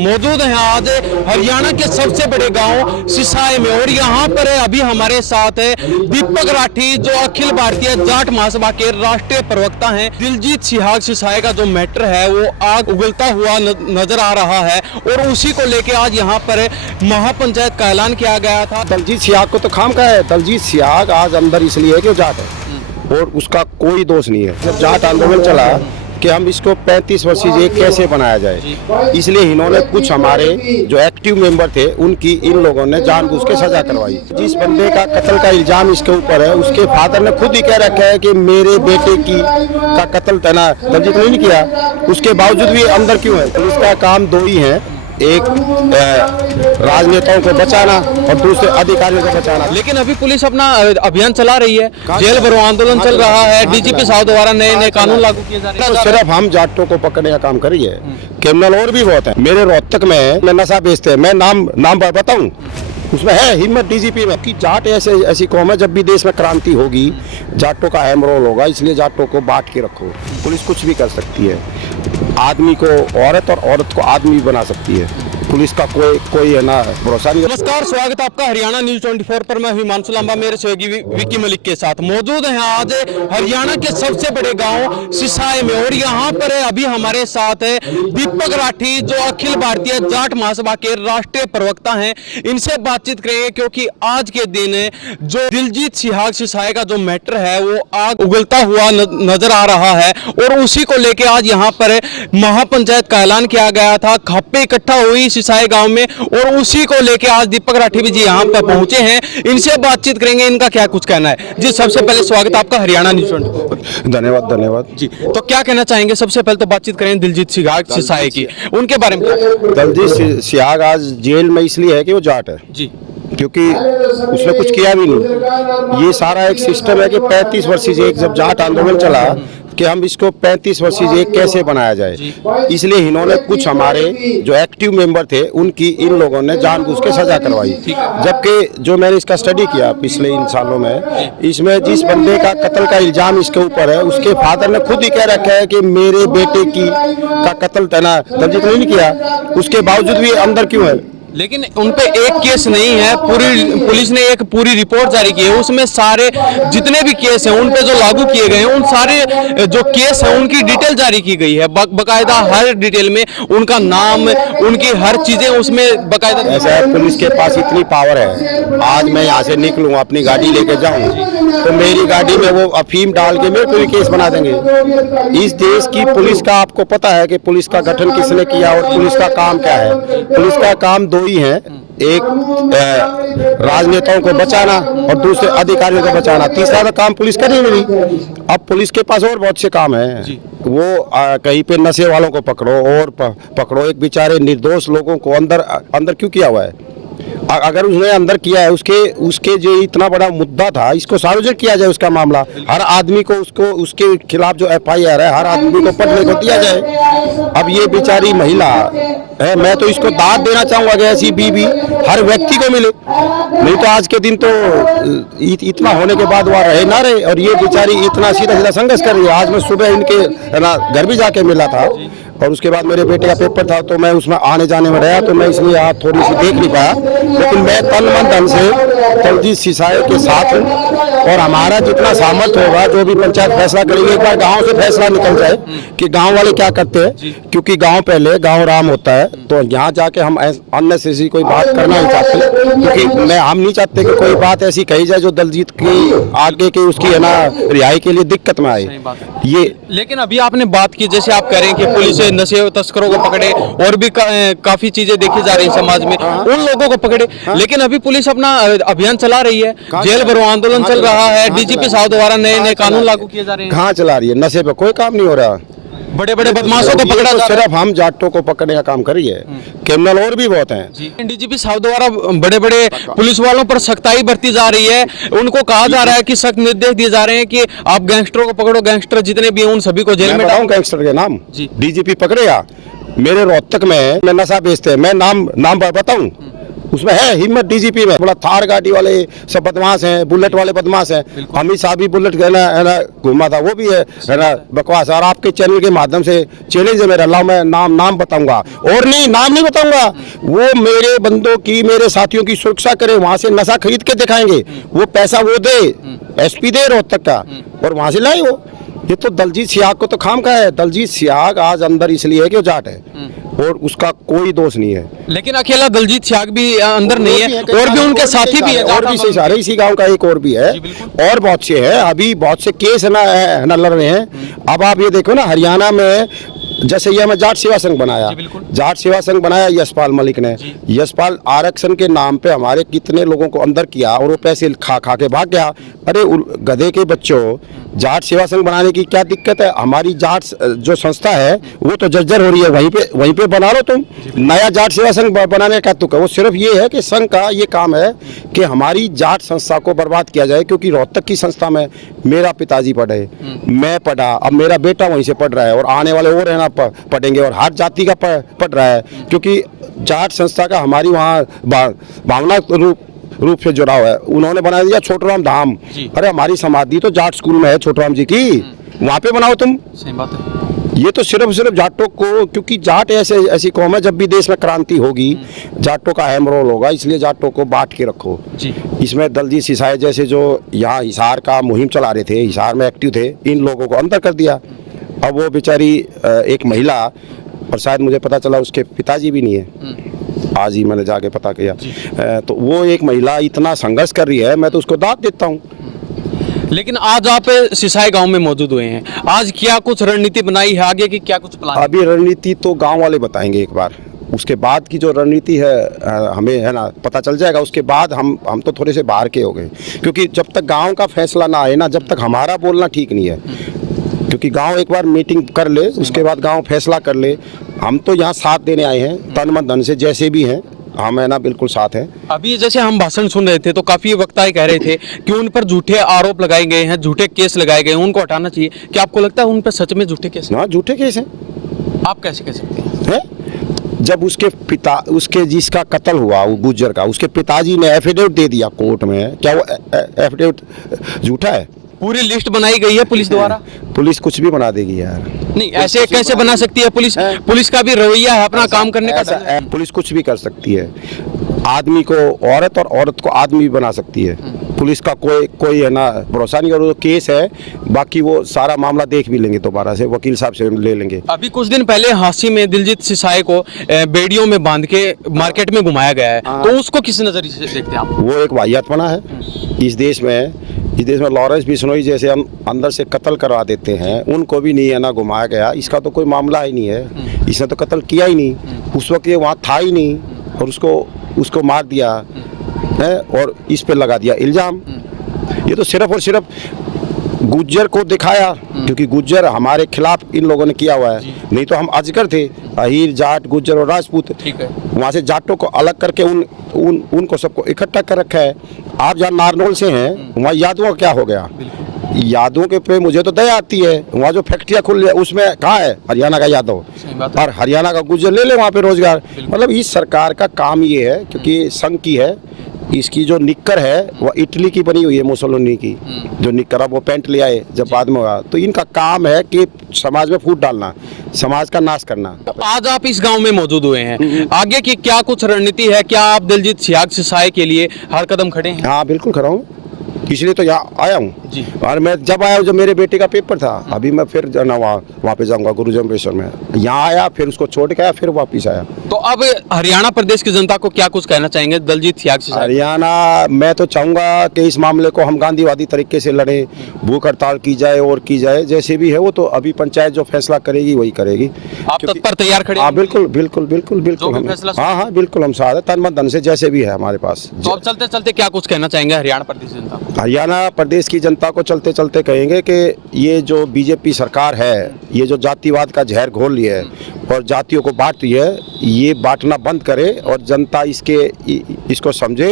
मौजूद हैं आज हरियाणा के सबसे बड़े गांव सिसाई में और यहाँ पर अभी हमारे साथ है दीपक राठी जो अखिल भारतीय जाट महासभा के राष्ट्रीय प्रवक्ता हैं। दिलजीत सिहाग सिसाई का जो मैटर है वो आग उगलता हुआ नजर आ रहा है और उसी को लेके आज यहाँ पर महापंचायत का ऐलान किया गया था। दिलजीत सिहाग को तो खाम का है। दिलजीत सिहाग आज अंदर इसलिए है कि वो जाट है और उसका कोई दोष नहीं है। जब जाट आंदोलन चला कि हम इसको 35 वर्षीय जेल कैसे बनाया जाए, इसलिए इन्होंने कुछ हमारे जो एक्टिव मेंबर थे उनकी इन लोगों ने जानबूझ के सजा करवाई। जिस बंदे का कत्ल का इल्जाम इसके ऊपर है उसके फादर ने खुद ही कह रखा है कि मेरे बेटे का कत्ल तना दिलजीत ने नहीं किया, उसके बावजूद भी अंदर क्यों है। पुलिस का काम दो ही है, एक राजनेताओं को बचाना और दूसरे अधिकारियों को बचाना। लेकिन अभी पुलिस अपना अभियान चला रही है, जेल भरो आंदोलन चल रहा है, डीजीपी साहब द्वारा नए कानून लागू किए जा रहे हैं। तो सिर्फ हम जाटों को पकड़ने का काम करी है, क्रिमिनल और भी बहुत है। मेरे रोहतक में नशा बेचते हैं, मैं नाम बताऊं, उसमें है हिम्मत डीजीपी में कि जाट ऐसी कौम है, जब भी देश में क्रांति होगी जाटों का अहम रोल होगा, इसलिए जाटों को बांट के रखो। पुलिस कुछ भी कर सकती है, आदमी को औरत और औरत को आदमी बना सकती है। पुलिस का कोई है ना भरोसा नहीं। नमस्कार, स्वागत है आपका हरियाणा न्यूज 24 पर। मैं हिमांशु लांबा मेरे सहयोगी विक्की मलिक के साथ मौजूद हैं आज हरियाणा के सबसे बड़े गांव सिसाई में और यहाँ पर अभी हमारे साथ है दीपक राठी जो अखिल भारतीय जाट महासभा के राष्ट्रीय प्रवक्ता हैं। इनसे बातचीत करेंगे क्योंकि आज के दिन जो दिलजीत सिहाग सिसाई का जो मैटर है वो आग उगलता हुआ नजर आ रहा है और उसी को लेकर आज यहाँ पर महापंचायत का ऐलान किया गया था। खप्पे इकट्ठा हुई सिसाई गांव में और उसी को लेके आज दीपक राठी भी जी यहाँ पर पहुंचे हैं। इनसे बातचीत करेंगे, इनका क्या कुछ कहना है। जी सबसे पहले स्वागत आपका हरियाणा न्यूज 24। धन्यवाद जी। तो क्या कहना चाहेंगे? सबसे पहले तो बातचीत करेंगे दिलजीत सिहाग सिसाई की, उनके बारे में। दिलजीत सिहाग आज जेल में इसलिए है कि वो जाट है जी, क्योंकि उसने कुछ किया भी नहीं। ये सारा एक सिस्टम है कि 35 वर्षीय जेल, जब जाट आंदोलन चला कि हम इसको 35 वर्षीय जेल कैसे बनाया जाए, इसलिए इन्होंने कुछ हमारे जो एक्टिव मेंबर थे उनकी इन लोगों ने जानबूझ के सजा करवाई। जबकि जो मैंने इसका स्टडी किया पिछले इन सालों में, इसमें जिस बंदे का कत्ल का इल्जाम इसके ऊपर है उसके फादर ने खुद ही कह रखा है कि मेरे बेटे का कत्ल तना दिलजीत ने नहीं किया, उसके बावजूद भी अंदर क्यों है। लेकिन उनपे एक केस नहीं है, पूरी पुलिस ने एक पूरी रिपोर्ट जारी की है, उसमें सारे जितने भी केस हैं उन पे जो लागू किए गए हैं उन सारे जो केस हैं उनकी डिटेल जारी की गई है। बकायदा हर डिटेल में उनका नाम, उनकी हर चीजें उसमें बकायदा। ऐसा है, पुलिस के पास इतनी पावर है, आज मैं यहाँ से निकलूँ अपनी गाड़ी लेके जाऊँ तो मेरी गाड़ी में वो अफीम डाल के मेरे कोई केस बना देंगे। इस देश की पुलिस का आपको पता है कि पुलिस का गठन किसने किया और पुलिस का काम क्या है। पुलिस का काम दो ही है, एक राजनेताओं को बचाना और दूसरे अधिकारियों को बचाना, तीसरा काम पुलिस कर ही नहीं। अब पुलिस के पास और बहुत से काम है, वो कहीं पे नशे वालों को पकड़ो और पकड़ो, एक बेचारे निर्दोष लोगों को अंदर क्यों किया हुआ है। अगर उसने अंदर किया है, उसके जो इतना बड़ा मुद्दा था इसको सार्वजनिक किया जाए, उसका मामला हर आदमी को उसके खिलाफ जो FIR है हर आदमी को पढ़ने को दिया जाए। अब ये बेचारी महिला है, मैं तो इसको दाद देना चाहूंगा कि ऐसी बीवी हर व्यक्ति को मिले, नहीं तो आज के दिन तो इतना होने के बाद वह रहे ना रहे। और ये बेचारी इतना सीधा संघर्ष कर रही है। आज मैं सुबह इनके घर भी जाके मिला था और उसके बाद मेरे बेटे का पेपर था तो मैं उसमें आने जाने में रहा, तो मैं इसलिए आज थोड़ी सी देख नहीं पाया। लेकिन मैं तन मन धन से दिलजीत सिसाई के साथ हूँ और हमारा जितना सामर्थ्य होगा, जो भी पंचायत फैसला करेंगे, एक बार गांव से फैसला निकल जाए कि गांव वाले क्या करते हैं, क्योंकि गांव पहले गांव राम होता है। तो यहाँ जाके हम अननेसेसरी कोई बात करना नहीं चाहते, क्योंकि हम नहीं चाहते कि कोई बात ऐसी कही जाए जो दिलजीत की आगे की उसकी है ना रिहाई के लिए दिक्कत में आए। ये लेकिन अभी आपने बात की, जैसे आप कह रहे हैं कि पुलिस नशे तस्करों को पकड़े और भी काफी चीजें देखी जा रही है समाज में, उन लोगों को पकड़े। लेकिन अभी पुलिस अपना अभियान चला रही है, जेल भरो आंदोलन चल रहा है, डीजीपी साहब द्वारा नए कानून लागू किए जा रहे हैं। कहाँ चला रही है? नशे पे कोई काम नहीं हो रहा, बड़े बदमाशों को पकड़ा जा रहा है। सिर्फ हम जाटों को पकड़ने का काम करी है, क्रिमिनल और भी बहुत हैं। डीजीपी साहब द्वारा बड़े पुलिस वालों पर सख्ताई बरती जा रही है, उनको कहा जा रहा है कि सख्त निर्देश दिए जा रहे हैं कि आप गैंगस्टरों को पकड़ो, गैंगस्टर जितने भी हैं उन सभी को जेल में डालो। गैंगस्टर के नाम डीजीपी पकड़ेगा। मेरे रोहतक में नशा बेचते हैं, मैं नाम बताऊं, उसमें है हिम्मत डीजीपी में। बोला थार गाड़ी वाले सब बदमाश हैं, बुलेट वाले बदमाश हैं। अमित शाह भी बुलेट है ना घूमा था, वो भी है ना बकवास। और आपके चैनल के माध्यम से चैलेंज है मेरा, लाओ मैं नाम बताऊंगा और नहीं नाम नहीं बताऊंगा। वो मेरे बंदों की, मेरे साथियों की सुरक्षा करे, वहां से नशा खरीद के दिखाएंगे, वो पैसा वो दे, एसपी दे रोहतक का, और वहां से लाए वो। ये तो दलजीत सियाग को तो खाम का है। दलजीत सियाग आज अंदर इसलिए है कि वो जाट है और उसका कोई दोष नहीं है। लेकिन अकेला दलजीत सियाग भी अंदर नहीं है, और भी उनके साथी भी है, और भी सारे इसी गांव का एक और भी है, और बहुत से हैं। अभी बहुत से केस है ना लड़ रहे हैं। अब आप ये देखो ना, हरियाणा में जैसे ये हमें जाट सेवा संघ बनाया, जाट सेवा संघ बनाया यशपाल मलिक ने। यशपाल आरक्षण के नाम पे हमारे कितने लोगों को अंदर किया और वो पैसे खा के भाग गया। अरे गधे के बच्चों, जाट सेवा संघ बनाने की क्या दिक्कत है? हमारी जाट जो संस्था है वो तो जर्जर हो रही है, वहीं पे बना लो तुम। नया जाट सेवा संघ बनाने का तुक है। वो सिर्फ ये है कि संघ का ये काम है कि हमारी जाट संस्था को बर्बाद किया जाए। क्योंकि रोहतक की संस्था में मेरा पिताजी पढ़े, मैं पढ़ा, अब मेरा बेटा वहीं से पढ़ रहा है, और आने वाले और है ना पढ़ेंगे, और हर जाति का पढ़ रहा है। क्योंकि जाट संस्था का हमारी वहाँ भावना रूप से जुड़ाव है। उन्होंने बना दिया छोटूराम धाम। अरे हमारी समाधि तो जाट स्कूल में है छोटूराम जी की, वहाँ पे बनाओ तुम। सही बात है। ये तो सिर्फ जाटों को, क्योंकि जाट ऐसी कौम है, जब भी देश में क्रांति होगी जाटों का अहम रोल होगा, इसलिए जाटों को बांट के रखो। इसमें दलजीत सिसाई जैसे जो यहाँ हिसार का मुहिम चला रहे थे, हिसार में एक्टिव थे, इन लोगों को अंदर कर दिया। अब वो बेचारी एक महिला, और शायद मुझे पता चला उसके पिताजी भी नहीं है, आज ही मैंने जाके पता किया, तो वो एक महिला इतना संघर्ष कर रही है, मैं तो उसको दाद देता हूँ। लेकिन आज आप सिसाई गांव में मौजूद हुए हैं, आज क्या कुछ रणनीति बनाई है आगे की, क्या कुछ प्लान? अभी रणनीति तो गांव वाले बताएंगे एक बार, उसके बाद की जो रणनीति है हमें है ना पता चल जाएगा। उसके बाद हम तो थोड़े से बाहर के हो गए, क्योंकि जब तक गाँव का फैसला ना आए ना, जब तक हमारा बोलना ठीक नहीं है। क्योंकि गांव एक बार मीटिंग कर ले, उसके बाद गांव फैसला कर ले। हम तो यहाँ साथ देने आए हैं, तन मन धन से, जैसे भी हैं हम है ना बिल्कुल साथ हैं। अभी जैसे हम भाषण सुन रहे थे तो काफी वक्ता कह रहे थे कि उन पर झूठे आरोप लगाए गए हैं, झूठे केस लगाए गए हैं, उनको हटाना चाहिए। क्या आपको लगता है उन पर सच में झूठे केस? हाँ, झूठे केस हैं। आप कैसे कह सकते हैं? जब उसके पिता, उसके जिसका कत्ल हुआ वो गुज्जर का, उसके पिताजी ने एफिडेविट दे दिया कोर्ट में, क्या वो एफिडेविट झूठा है? पूरी लिस्ट बनाई गई है पुलिस द्वारा। पुलिस कुछ भी बना देगी यार। नहीं, ऐसे कैसे बना सकती है पुलिस? पुलिस का भी रवैया है अपना काम करने का। पुलिस कुछ भी कर सकती है, आदमी को औरत और औरत को आदमी भी बना सकती है। पुलिस का कोई है ना भरोसा नहीं। और वो केस है, बाकी वो सारा मामला देख भी लेंगे, दोबारा से वकील साहब से ले लेंगे। अभी कुछ दिन पहले हांसी में दिलजीत सिसाई को बेड़ियों में बांध के मार्केट में घुमाया गया है, तो उसको किस नजरिए से देखते हैं आप? वो एक वाहियातपना है इस देश में। इस देश में लॉरेंस बिश्नोई जैसे हम अंदर से कत्ल करवा देते हैं, उनको भी नहीं है ना घुमाया गया। इसका तो कोई मामला ही नहीं है, इसने तो कत्ल किया ही नहीं, उस वक्त ये वहाँ था ही नहीं, और उसको मार दिया है और इस पे लगा दिया इल्ज़ाम। ये तो सिर्फ और सिर्फ गुज्जर को दिखाया, क्योंकि गुज्जर हमारे खिलाफ इन लोगों ने किया हुआ है। नहीं तो हम अजगर थे, अहीर, जाट, गुज्जर और राजपूत। ठीक है। वहाँ से जाटों को अलग करके उनको सबको इकट्ठा कर रखा है। आप जहाँ नारनौल से हैं, वहाँ यादवों का क्या हो गया? यादवों के पे मुझे तो दया आती है। वहाँ जो फैक्ट्रियाँ खुल रही है उसमें कहाँ है हरियाणा का यादव, और हरियाणा का गुज्जर ले वहाँ पे रोजगार। मतलब इस सरकार का काम ये है, क्योंकि संघ की है, इसकी जो निक्कर है वो इटली की बनी हुई है, मुसोलिनी की जो निक्कर, अब वो पैंट ले आए जब बाद में हुआ। तो इनका काम है कि समाज में फूट डालना, समाज का नाश करना। आज आप इस गांव में मौजूद हुए हैं, आगे की क्या कुछ रणनीति है? क्या आप दिलजीत सिसाई के लिए हर कदम खड़े हैं? हाँ बिल्कुल खड़ा हूँ, इसलिए तो यहाँ आया हूँ। और मैं जब आया जब मेरे बेटे का पेपर था, अभी मैं फिर ना वहाँ पे जाऊँगा गुरु जम्बेश्वर में। यहाँ आया, फिर उसको छोड़ के आया, फिर वापिस आया। तो अब हरियाणा प्रदेश की जनता को क्या कुछ कहना चाहेंगे दलजीत सिसाई? हरियाणा, मैं तो चाहूँगा कि इस मामले को हम गांधीवादी तरीके से लड़ें, भूख हड़ताल की जाए और की जाए, जैसे भी है वो तो अभी पंचायत जो फैसला करेगी वही करेगी। आप तत्पर तैयार खड़े? हाँ बिल्कुल बिल्कुल बिल्कुल बिल्कुल। हाँ बिल्कुल, हम साथ हैं, तन मन धन से, जैसे भी है हमारे पास। तो अब चलते चलते क्या कुछ कहना चाहेंगे हरियाणा प्रदेश जनता? हरियाणा प्रदेश की जनता को चलते चलते कहेंगे कि ये जो बीजेपी सरकार है, ये जो जातिवाद का जहर घोल लिया है और जातियों को बांट रही है, ये बांटना बंद करे और जनता इसको समझे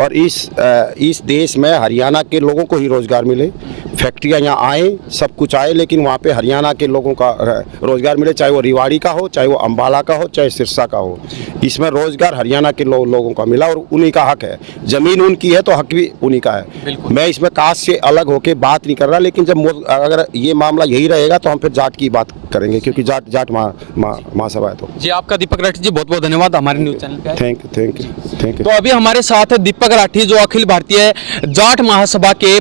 और इस देश में हरियाणा के लोगों को ही रोज़गार मिले, फैक्ट्रियाँ यहाँ आए, सब कुछ आए, लेकिन वहाँ पे हरियाणा के लोगों का रोज़गार मिले, चाहे वो रिवाड़ी का हो, चाहे वो अम्बाला का हो, चाहे सिरसा का हो। इसमें रोज़गार हरियाणा के लोगों का मिला और उन्हीं का हक है। ज़मीन उनकी है तो हक भी उन्हीं का है। मैं इसमें कास्ट से अलग होके बात नहीं कर रहा, लेकिन जब अगर ये मामला यही रहेगा तो हम फिर जाट की बात करेंगे, क्योंकि जाट महासभा है। तो जी, आपका दीपक राठी जी बहुत बहुत धन्यवाद हमारे न्यूज़ चैनल पे। Thank you. तो अभी हमारे साथ है दीपक राठी, जो अखिल भारतीय जाट महासभा के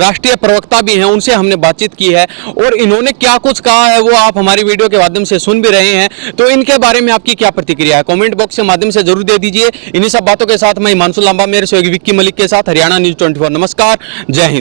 राष्ट्रीय प्रवक्ता भी हैं। उनसे हमने बातचीत की है और इन्होंने क्या कुछ कहा है वो आप हमारी वीडियो के माध्यम से सुन भी रहे हैं। तो इनके बारे में आपकी क्या प्रतिक्रिया है, कमेंट बॉक्स के माध्यम से जरूर दे दीजिए। इन्हीं सब बातों के साथ मैं हिमांशु लांबा, मेरे सहयोगी विक्की मलिक के साथ, हरियाणा न्यूज़ 24। नमस्कार, जय हिंद।